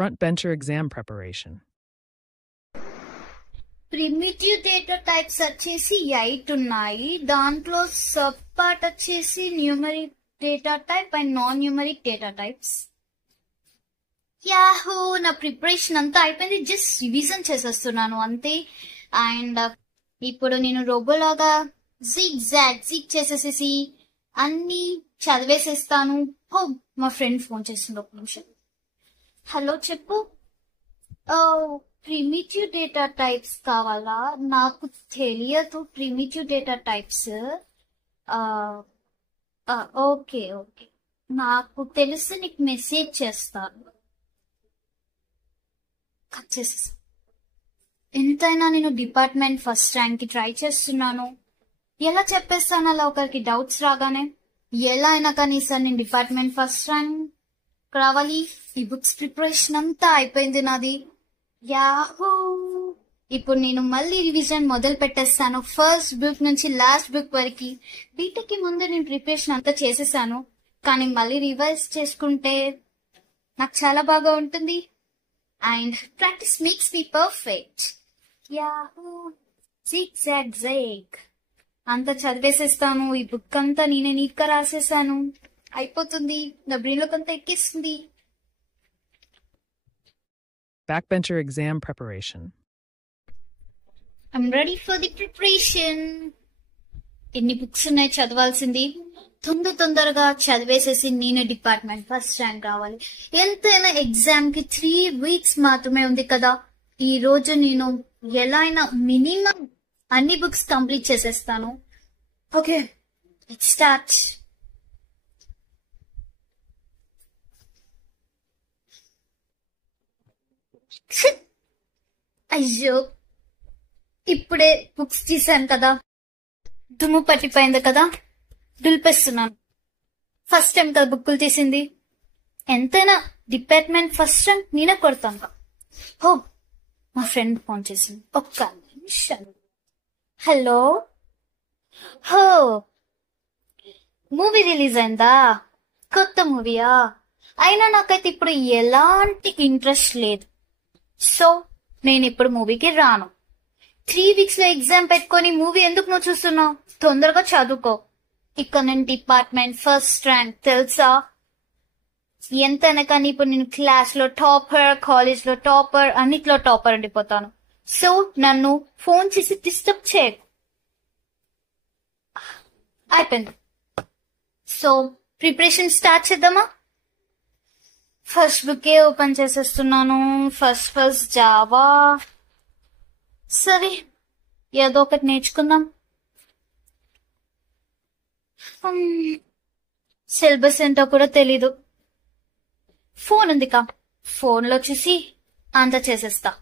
Frontbencher exam preparation. Primitive data types వచ్చేసి 8 ఉన్నాయి. దాంట్లో సబ్ పార్ట్ వచ్చేసి numeric data type and non numeric data types. Yahoo, నా preparation అంతా అయిపోయింది. జస్ట్ రివిజన్ చేసేస్తున్నాను అంతే. అండ్ ఇప్పుడు నేను రోబోలాగా జిగ్ చేసేసేసి అన్ని చదివేసేస్తాను. హో, మా ఫ్రెండ్ ఫోన్ చేసింది, ఒక నిమిషం. హలో, చెప్పు. ప్రిమిటివ్ డేటా టైప్స్ కావాలా? నాకు తెలియదు ప్రిమిటివ్ డేటా టైప్స్. ఓకే, నాకు తెలిసి నీకు మెసేజ్ చేస్తాను. కట్ చేసేసి, ఎంతైనా నేను డిపార్ట్మెంట్ ఫస్ట్ ర్యాంక్ కి ట్రై చేస్తున్నాను. ఎలా చెప్పేస్తాను అలా ఒకరికి డౌట్స్ రాగానే? ఎలా అయినా కానీ సార్ నేను డిపార్ట్మెంట్ ఫస్ట్ ర్యాంక్ రావాలి. ఈ బుక్స్ ప్రిపరేషన్ అంతా అయిపోయింది నాది. యాహూ, ఇప్పుడు నేను మళ్ళీ రివిజన్ మొదలు పెట్టేస్తాను. ఫస్ట్ బుక్ నుంచి లాస్ట్ బుక్ వరకు. బీటెక్ కి ముందు నేను ప్రిపరేషన్ అంతా చేసేసాను, కానీ మళ్ళీ రివైజ్ చేసుకుంటే నాకు చాలా బాగా ఉంటుంది. And practice makes me perfect. Yahoo, zig అంతా చదివేసేస్తాను. ఈ బుక్ అంతా నేనే నీట్ గా రాసేసాను. అయిపోతుంది, నా బ్రెయిన్ లోకి అంతా ఎక్కిస్తుంది. Backbencher exam preparation. I'm ready for the preparation. ఎన్ని బుక్స్ ఉన్నాయి చదవాల్సింది? తొందరగా చదివేసేసి నేనే డిపార్ట్మెంట్ ఫస్ట్ ర్యాంక్ రావాలి. ఎంతైనా ఎగ్జామ్ కి 3 weeks మాత్రమే ఉంది కదా. ఈ రోజు నేను ఎలా అయినా మినిమం అన్ని బుక్స్ కంప్లీట్ చేసేస్తాను. Okay, let's start. అయ్యో, ఇప్పుడే బుక్స్ తీసాను కదా, దుమ్ము పట్టిపోయింది కదా, దులిపేస్తున్నాను. ఫస్ట్ టైం కదా బుక్కులు తీసింది. ఎంతైనా డిపార్ట్మెంట్ ఫస్ట్ ర్యాంక్ నేనే కొడతాను. హో, మా ఫ్రెండ్ ఫోన్ చేసింది, ఒక్క నిమిషం. హలో. హో, మూవీ రిలీజ్ అయిందా? కొత్త మూవీయా? అయినా నాకైతే ఇప్పుడు ఎలాంటి ఇంట్రెస్ట్ లేదు. సో నేను ఇప్పుడు మూవీకి రాను. 3 weeks లో ఎగ్జామ్ పెట్టుకొని మూవీ ఎందుకు నువ్వు చూస్తున్నావు? తొందరగా చదువుకో. ఇక్కడ నేను డిపార్ట్మెంట్ ఫస్ట్ ర్యాంక్ తెలుసా? ఎంతైనా కానీ ఇప్పుడు నేను క్లాస్ లో టాపర్, కాలేజ్ లో టాపర్, అన్నిట్లో టాపర్ ఉండిపోతాను. సో నన్ను ఫోన్ చేసి డిస్టర్బ్ చేయకు. అయిపోయింది. సో ప్రిపరేషన్ స్టార్ట్ చేద్దామా? ఫస్ట్ బుకే ఓపెన్ చేసేస్తున్నాను. First Java. సరే, ఏదో ఒకటి నేర్చుకుందాం. సిలబస్ ఏంటో కూడా తెలీదు. ఫోన్ ఉందికా, ఫోన్ లో చూసి అంత చేసేస్తా.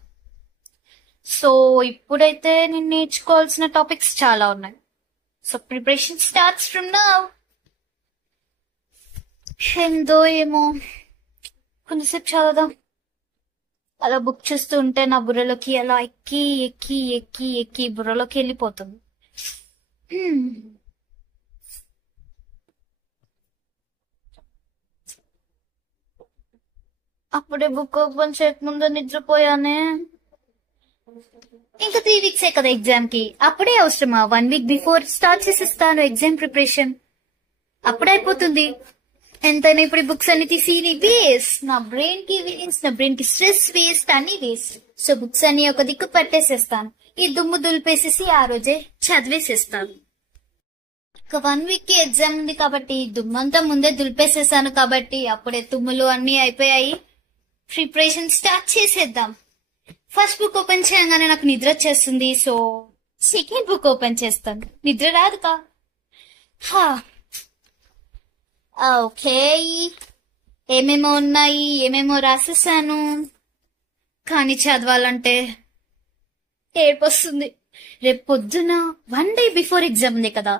సో ఇప్పుడైతే నేను నేర్చుకోవాల్సిన టాపిక్స్ చాలా ఉన్నాయి. So preparation starts from now. ఏందో ఏమో, కొంచెంసేపు చదువుదాం. అలా బుక్ చూస్తూ ఉంటే నా బుర్రలోకి అలా ఎక్కి బుర్రలోకి వెళ్ళిపోతుంది. అప్పుడే బుక్ ఓపెన్ చేయకముందు నిద్రపోయానే. ఇంకా 3 weeks కదా ఎగ్జామ్ కి. అప్పుడే అవసరమా? 1 week బిఫోర్ స్టార్ట్ చేసిస్తాను ఎగ్జామ్ ప్రిపరేషన్. అప్పుడే అయిపోతుంది. ఎంతైనా ఇప్పుడు బుక్స్ అన్ని తీసి వేస్ట్. నా బ్రెయిన్ కి స్ట్రెస్ వేస్ట్, అన్ని వేస్ట్. సో బుక్స్ అన్ని ఒక దిక్కు పట్టేసేస్తాను. ఈ దుమ్ము దులిపేసేసి ఆ రోజే చదివేసేస్తాను. ఒక 1 week కి ఎగ్జామ్ ఉంది కాబట్టి దుమ్మంతా ముందే దులిపేసేసాను కాబట్టి అప్పుడే తుమ్ములు అన్ని అయిపోయాయి. ప్రిపరేషన్ స్టార్ట్ చేసేద్దాం. ఫస్ట్ బుక్ ఓపెన్ చేయగానే నాకు నిద్ర వచ్చేస్తుంది. సో సెకండ్ బుక్ ఓపెన్ చేస్తాను. నిద్ర రాదుకా. ఓకే, ఏమేమో ఉన్నాయి, ఏమేమో రాసేసాను, కానీ చదవాలంటే ఏడుపు వస్తుంది. రేపు పొద్దున 1 day బిఫోర్ ఎగ్జామ్ ఉంది కదా,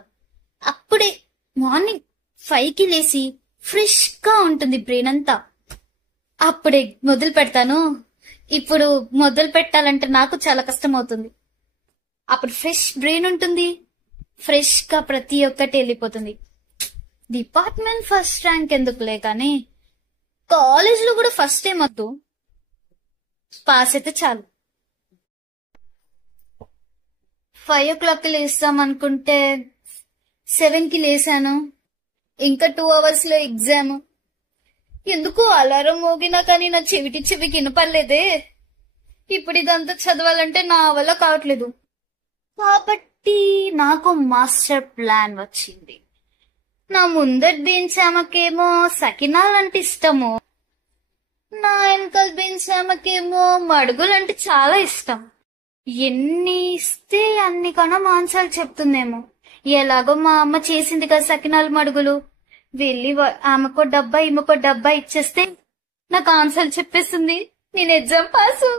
అప్పుడే మార్నింగ్ 5కి లేసి ఫ్రెష్ గా ఉంటుంది బ్రెయిన్ అంతా. అప్పుడే మొదలు పెడతాను. ఇప్పుడు మొదలు పెట్టాలంటే నాకు చాలా కష్టం అవుతుంది. అప్పుడు ఫ్రెష్ బ్రెయిన్ ఉంటుంది, ఫ్రెష్ గా ప్రతి ఒక్కటి వెళ్ళిపోతుంది. డిపార్ట్మెంట్ ఫస్ట్ ర్యాంక్ ఎందుకులే కానీ కాలేజ్ లో కూడా ఫస్ట్ టైం వద్దు. పాస్ అయితే చాలు. 5 o'clock లేస్తాం అనుకుంటే 7కి లేసాను. ఇంకా 2 hours లో ఎగ్జామ్. ఎందుకు అలారం మోగినా కానీ నా చెవికి వినపడలేదే. ఇప్పుడు ఇదంతా చదవాలంటే నా వల్ల కావట్లేదు. కాబట్టి నాకు మాస్టర్ ప్లాన్ వచ్చింది. నా ముందర బెంచ్ ఆమెకేమో సకినాలంటే ఇష్టము, నా వెనకాల బెంచ్ ఆమెకేమో మడుగులంటే చాలా ఇష్టం. ఎన్ని ఇస్తే అన్ని కన్నా మాంసాలు చెప్తుందేమో. ఎలాగో మా అమ్మ చేసింది కదా సకినాలు మడుగులు, వెళ్ళి ఆమెకో డబ్బా ఈమెకో డబ్బా ఇచ్చేస్తే నాకు ఆన్సర్లు చెప్పేస్తుంది. నేను ఎగ్జామ్ పాసు.